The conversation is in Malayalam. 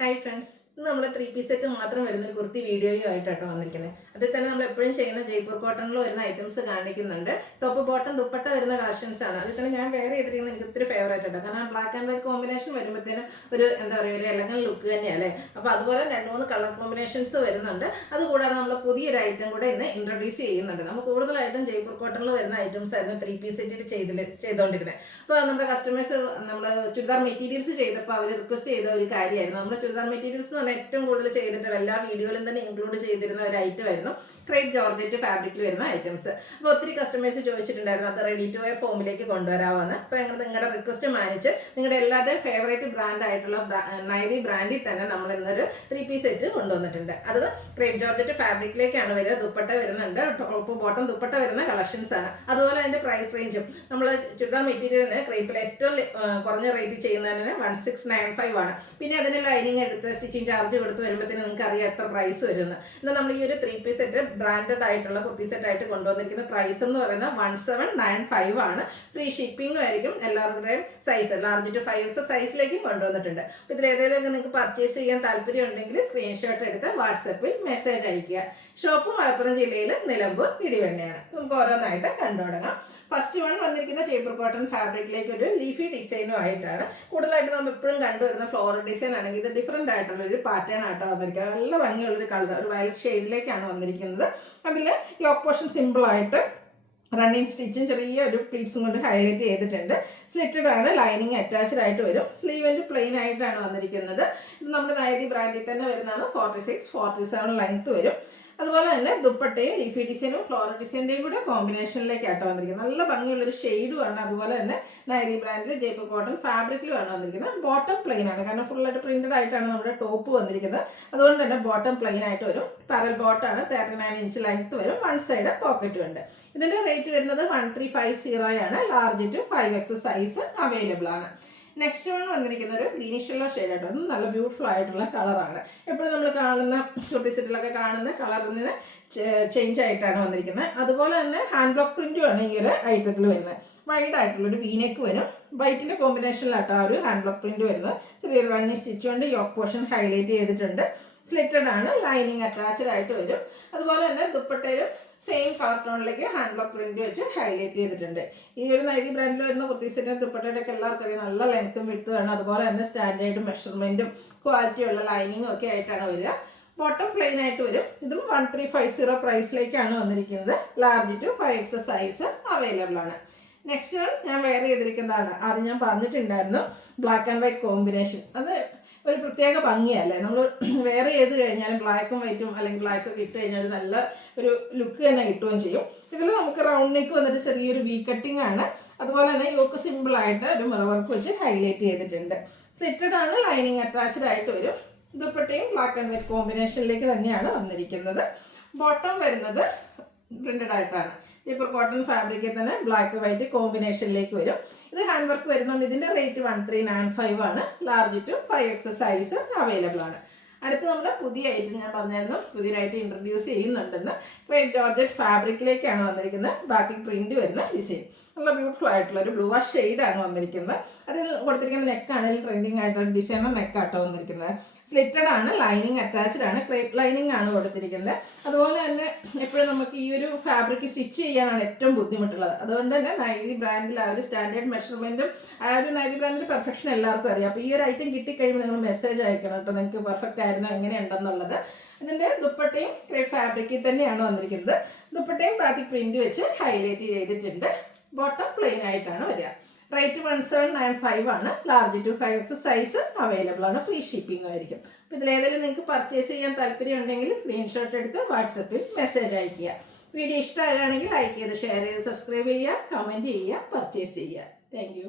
ഹായ് ഫ്രണ്ട്സ്, ഇന്ന് നമ്മൾ 3 പീസ് സെറ്റ് മാത്രം വരുന്ന ഒരു കുർത്തി വീഡിയോയും ആയിട്ടാണ് വന്നിരിക്കുന്നത്. അതിൽ തന്നെ നമ്മൾ എപ്പോഴും ചെയ്യുന്ന ജയ്പൂർ കോട്ടണിൽ വരുന്ന ഐറ്റംസ് കാണിക്കുന്നുണ്ട്. ടോപ്പ് ബോട്ടം ദുപ്പട്ട വരുന്ന കളക്ഷൻസ് ആണ്. അതിൽ തന്നെ ഞാൻ വേറെ ചെയ്തിരിക്കുന്നത് എനിക്ക് ഒത്തിരി ഫേവറേറ്റ് ഉണ്ട്. കാരണം ബ്ലാക്ക് ആൻഡ് വൈറ്റ് കോമ്പിനേഷൻ വരുമ്പോഴത്തേനും ഒരു എന്താ പറയുക, ഒരു എലഗൻ ലുക്ക് തന്നെയല്ലേ. അപ്പോൾ അതുപോലെ 2-3 കളർ കോമ്പിനേഷൻസ് വരുന്നുണ്ട്. അതുകൂടാതെ നമ്മൾ പുതിയൊരു ഐറ്റം കൂടെ ഇന്ന് ഇൻട്രൊഡ്യൂസ് ചെയ്യുന്നുണ്ട്. നമ്മൾ കൂടുതലായിട്ടും ജയ്പൂർ കോട്ടണിൽ വരുന്ന ഐറ്റംസ് ആയിരുന്നു 3 പീസ് സെറ്റിൽ ചെയ്തുകൊണ്ടിരുന്നത്. അപ്പോൾ നമ്മുടെ കസ്റ്റമേഴ്സ് നമ്മൾ ചുരിദാർ മെറ്റീരിയൽസ് ചെയ്തപ്പോൾ അവർ റിക്വസ്റ്റ് ചെയ്ത ഒരു കാര്യമായിരുന്നു. നമ്മുടെ ചുരിദാർ മെറ്റീരിയൽസ് ഏറ്റവും കൂടുതൽ ചെയ്തിട്ടുള്ള എല്ലാ വീഡിയോയിലും തന്നെ ഇൻക്ലൂഡ് ചെയ്തിരുന്ന ഒരു ഐറ്റം ആയിരുന്നു ക്രേപ്പ് ജോർജറ്റ് ഫാബ്രിക്കിൽ വരുന്ന ഐറ്റംസ്. അപ്പോൾ ഒത്തിരി കസ്റ്റമേഴ്സ് ചോദിച്ചിട്ടുണ്ടായിരുന്നു അത് റെഡി ടു വെയർ ഫോമിലേക്ക് കൊണ്ടുവരാമെന്ന്. അപ്പോൾ ഞങ്ങൾ നിങ്ങളുടെ റിക്വസ്റ്റ് മാനിച്ച് നിങ്ങളുടെ എല്ലാവരുടെയും ഫേവറേറ്റ് ബ്രാൻഡ് ആയിട്ടുള്ള നൈതി ബ്രാൻഡിൽ തന്നെ നമ്മൾ ഇന്നൊരു 3 പീസ് സെറ്റ് കൊണ്ടുവന്നിട്ടുണ്ട്. അത് ക്രേപ്പ് ജോർജറ്റ് ഫാബ്രിക്കിലേക്കാണ് വരിക. ദുപ്പട്ട വരുന്നുണ്ട്, ടോപ്പ് ബോട്ടം ദുപ്പട്ട വരുന്ന കളക്ഷൻസ് ആണ്. അതുപോലെ അതിൻ്റെ പ്രൈസ് റേഞ്ചും നമ്മൾ ചുരിദാർ മെറ്റീരിയലിന് ക്രേപ്പിൽ ഏറ്റവും കുറഞ്ഞ റേറ്റ് ചെയ്യുന്നതിന് 1695 ആണ്. പിന്നെ അതിന് ലൈനിങ് എടുത്ത് സ്റ്റിച്ചിങ് ചാർജ് കൊടുത്ത് വരുമ്പോഴത്തേന് നിങ്ങൾക്ക് അറിയാം എത്ര പ്രൈസ് വരുന്നത്. എന്നാൽ നമ്മൾ ഈ ഒരു 3 പീസ് സെറ്റ് ബ്രാൻഡഡ് ആയിട്ടുള്ള കുർത്തി സെറ്റ് ആയിട്ട് കൊണ്ടുവന്നിരിക്കുന്ന പ്രൈസ് എന്ന് പറയുന്നത് 1795 ആണ്. ഫ്രീ ഷിപ്പിംഗും ആയിരിക്കും. എല്ലാവരുടെയും സൈസ് ലാർജ് ടു 5X സൈസിലേക്കും കൊണ്ടുവന്നിട്ടുണ്ട്. അപ്പോൾ ഇതിലേതെങ്കിലും നിങ്ങൾക്ക് പർച്ചേസ് ചെയ്യാൻ താല്പര്യം ഉണ്ടെങ്കിൽ സ്ക്രീൻഷോട്ട് എടുത്ത് വാട്സപ്പിൽ മെസ്സേജ് അയയ്ക്കുക. ഷോപ്പ് മലപ്പുറം ജില്ലയിൽ നിലമ്പൂർ ഇടിവണ്ണയാണ്. നമുക്ക് ഓരോന്നായിട്ട് കണ്ടു തുടങ്ങാം. ഫസ്റ്റ് വൺ വന്നിരിക്കുന്ന ജയ്പൂർ കോട്ടൺ ഫാബ്രിക്കിലേക്ക് ഒരു ലീഫി ഡിസൈനും ആയിട്ടാണ്. കൂടുതലായിട്ട് നമ്മൾ എപ്പോഴും കണ്ടുവരുന്ന ഫ്ലോറൽ ഡിസൈൻ ആണെങ്കിൽ ഇത് ഡിഫറെൻ്റ് ആയിട്ടുള്ള ഒരു പാറ്റേൺ ആയിട്ടാണ് വന്നിരിക്കുന്നത്. നല്ല ഭംഗിയുള്ളൊരു കളർ, ഒരു വയലറ്റ് ഷെയ്ഡിലേക്കാണ് വന്നിരിക്കുന്നത്. അതിൽ യോക്ക് പോർഷൻ സിമ്പിളായിട്ട് റണ്ണിങ് സ്റ്റിച്ചും ചെറിയ ഒരു പ്ലീറ്റ്സും കൊണ്ട് ഹൈലൈറ്റ് ചെയ്തിട്ടുണ്ട്. സ്ലിറ്റഡ് ആണ്, ലൈനിങ് അറ്റാച്ച്ഡ് ആയിട്ട് വരും. സ്ലീവെൻ്റ് പ്ലെയിൻ ആയിട്ടാണ് വന്നിരിക്കുന്നത്. ഇത് നമ്മുടെ നൈതി ബ്രാൻഡിൽ തന്നെ വരുന്നതാണ്. 46-47 ലെങ്ത് വരും. അതുപോലെ തന്നെ ദുപ്പട്ടയും ലീഫി ഡിസൈനും ഫ്ലോറൽ ഡിസൈൻ്റെയും കൂടെ കോമ്പിനേഷനിലേക്കായിട്ട് വന്നിരിക്കുന്നത്. നല്ല ഭംഗിയുള്ളൊരു ഷെയ്ഡുമാണ്. അതുപോലെ തന്നെ നൈതി ബ്രാൻഡിൽ ജയ്പൂർ കോട്ടൺ ഫാബ്രിക്കിലുമാണ് വന്നിരിക്കുന്നത്. ബോട്ടം പ്ലെയിൻ ആണ്, കാരണം ഫുള്ളായിട്ട് പ്രിന്റഡ് ആയിട്ടാണ് നമ്മുടെ ടോപ്പ് വന്നിരിക്കുന്നത്. അതുകൊണ്ട് തന്നെ ബോട്ടം പ്ലെയിൻ ആയിട്ട് വരും. പാരൽ ബോട്ടാണ്, 39 ഇഞ്ച് ലെങ്ത് വരും. വൺ സൈഡ് പോക്കറ്റും ഉണ്ട്. ഇതിൻ്റെ റേറ്റ് വരുന്നത് 1350 ആണ്. Large to 5X size available ആണ്. നെക്സ്റ്റ് വൺ വന്നിരിക്കുന്ന ഒരു ഗ്രീനിഷ് യെല്ലോ ഷെയ്ഡായിട്ട്, അതും നല്ല ബ്യൂട്ടിഫുൾ ആയിട്ടുള്ള കളറാണ്. എപ്പോഴും നമ്മൾ കാണുന്ന കുർത്തി സെറ്റിലൊക്കെ കാണുന്ന കളറിൽ നിന്ന് ചേഞ്ച് ആയിട്ടാണ് വന്നിരിക്കുന്നത്. അതുപോലെ തന്നെ ഹാൻഡ് ബ്ലോക്ക് പ്രിന്റുമാണ് ഈ ഒരു ഐറ്റത്തിൽ വരുന്നത്. വൈഡ് ആയിട്ടുള്ളൊരു വീനെക്ക് വരും. വൈറ്റിൻ്റെ കോമ്പിനേഷനിലായിട്ട് ആ ഒരു ഹാൻഡ് ബ്ലോക്ക് പ്രിന്റ് വരുന്നത്. ചെറിയൊരു റണ്ണിങ് സ്റ്റിച്ച് കൊണ്ട് യോക്ക് പോർഷൻ ഹൈലൈറ്റ് ചെയ്തിട്ടുണ്ട്. സ്ലിറ്റഡ് ആണ്, ലൈനിങ് അറ്റാച്ച്ഡ് ആയിട്ട് വരും. അതുപോലെ തന്നെ ദുപ്പട്ടയിലും സെയിം കളർ ടോണിലേക്ക് ഹാൻഡ് ബ്ലോക്ക് പ്രിന്റ് വെച്ച് ഹൈലൈറ്റ് ചെയ്തിട്ടുണ്ട്. ഈ ഒരു നൈതി ബ്രാൻഡിൽ വരുന്ന കുർത്തി സെറ്റിൻ്റെ ദുപ്പട്ടയുടെ ഒക്കെ എല്ലാവർക്കും അറിയാം നല്ല ലെങ്ത്തും വിഡ്ത്തുമാണ്. അതുപോലെ തന്നെ സ്റ്റാൻഡേർഡ് മെഷർമെൻറ്റും ക്വാളിറ്റിയുള്ള ലൈനിങ്ങും ഒക്കെ ആയിട്ടാണ് വരിക. ബോട്ടം പ്ലെയിൻ ആയിട്ട് വരും. ഇതും 1350 പ്രൈസിലേക്കാണ് വന്നിരിക്കുന്നത്. Large to 5X size available ആണ്. നെക്സ്റ്റ് ഞാൻ വെയർ ചെയ്തിരിക്കുന്നതാണ്. അത് ഞാൻ പറഞ്ഞിട്ടുണ്ടായിരുന്നു, ബ്ലാക്ക് ആൻഡ് വൈറ്റ് കോമ്പിനേഷൻ. അത് ഒരു പ്രത്യേക ഭംഗിയല്ലേ. നമ്മൾ വെയർ ചെയ്ത് കഴിഞ്ഞാലും ബ്ലാക്കും വൈറ്റും അല്ലെങ്കിൽ ബ്ലാക്കൊക്കെ ഇട്ട് കഴിഞ്ഞാൽ ഒരു നല്ല ഒരു ലുക്ക് തന്നെ കിട്ടുകയും ചെയ്യും. ഇതിൽ നമുക്ക് റൗണ്ട് നെക്ക് വന്നിട്ട് ചെറിയൊരു വി കട്ടിംഗ് ആണ്. അതുപോലെ തന്നെ യോക്ക് സിമ്പിളായിട്ട് ഒരു മിറർ വർക്ക് വെച്ച് ഹൈലൈറ്റ് ചെയ്തിട്ടുണ്ട്. സ്ലിറ്റഡ് ആണ്, ലൈനിങ് അറ്റാച്ച്ഡ് ആയിട്ട് വരും. ദുപ്പട്ടയും ബ്ലാക്ക് ആൻഡ് വൈറ്റ് കോമ്പിനേഷനിലേക്ക് തന്നെയാണ് വന്നിരിക്കുന്നത്. ബോട്ടം വരുന്നത് പ്രിന്റഡ് ആയിട്ടാണ്. ഇപ്പോൾ കോട്ടൺ ഫാബ്രിക്കിൽ തന്നെ ബ്ലാക്ക് വൈറ്റ് കോമ്പിനേഷനിലേക്ക് വരും. ഇത് ഹാൻഡ് വർക്ക് വരുന്നുണ്ട്. ഇതിൻ്റെ റേറ്റ് 1395 ആണ്. Large to 5X size available ആണ്. അടുത്ത് നമ്മുടെ പുതിയ ഐറ്റം ഞാൻ പറഞ്ഞായിരുന്നു, പുതിയതായിട്ട് ഇൻട്രൊഡ്യൂസ് ചെയ്യുന്നുണ്ടെന്ന്. ക്രേപ്പ് ജോർജറ്റ് ഫാബ്രിക്കിലേക്കാണ് വന്നിരിക്കുന്നത്. ബാക്കി പ്രിന്റ് വരുന്ന ഡിസൈൻ നല്ല ബ്യൂട്ടിഫുൾ ആയിട്ടുള്ള ഒരു ബ്ലൂ ആ ഷെയ്ഡാണ് വന്നിരിക്കുന്നത്. അതിൽ കൊടുത്തിരിക്കുന്ന നെക്കാണെങ്കിൽ ട്രെൻഡിങ് ആയിട്ടുള്ള ഡിസൈനർ നെക്കാട്ടോ വന്നിരിക്കുന്നത്. സ്ലിറ്റഡ് ആണ്, ലൈനിങ് അറ്റാച്ച്ഡ് ആണ്, ക്രേപ്പ് ലൈനിങ് ആണ് കൊടുത്തിരിക്കുന്നത്. അതുപോലെ തന്നെ എപ്പോഴും നമുക്ക് ഈ ഒരു ഫാബ്രിക് സ്റ്റിച്ച് ചെയ്യാനാണ് ഏറ്റവും ബുദ്ധിമുട്ടുള്ളത്. അതുകൊണ്ട് തന്നെ നൈതി ബ്രാൻഡിൽ ആ ഒരു സ്റ്റാൻഡേർഡ് മെഷർമെൻറ്റും ആ ഒരു നൈതി ബ്രാൻഡിൻ്റെ പെർഫെക്ഷൻ എല്ലാവർക്കും അറിയാം. അപ്പോൾ ഈ ഒരു ഐറ്റം കിട്ടിക്കഴിയുമ്പോൾ നിങ്ങൾ മെസ്സേജ് അയക്കണം കേട്ടോ, നിങ്ങൾക്ക് പെർഫെക്റ്റ് ആയിരുന്നു എങ്ങനെയുണ്ടെന്നുള്ളത്. ഇതിൻ്റെ ദുപ്പട്ടയും ക്രേപ്പ് ഫാബ്രിക്കിൽ തന്നെയാണ് വന്നിരിക്കുന്നത്. ദുപ്പട്ടയും ബാത്തിക് പ്രിന്റ് വെച്ച് ഹൈലൈറ്റ് ചെയ്തിട്ടുണ്ട്. ബോട്ടം പ്ലെയിൻ ആയിട്ടാണ് വരിക. റേറ്റ് 1795 ആണ്. Large to 5X size available ആണ്. ഫ്രീ ഷിപ്പിംഗ് ആയിരിക്കും. അപ്പോൾ ഇതിലേതെങ്കിലും നിങ്ങൾക്ക് പർച്ചേസ് ചെയ്യാൻ താല്പര്യം ഉണ്ടെങ്കിൽ സ്ക്രീൻഷോട്ട് എടുത്ത് വാട്സപ്പിൽ മെസ്സേജ് അയയ്ക്കുക. വീഡിയോ ഇഷ്ടമാകുകയാണെങ്കിൽ ലൈക്ക് ചെയ്ത് ഷെയർ ചെയ്ത് സബ്സ്ക്രൈബ് ചെയ്യുക, കമൻറ്റ് ചെയ്യുക, പർച്ചേസ് ചെയ്യുക. താങ്ക്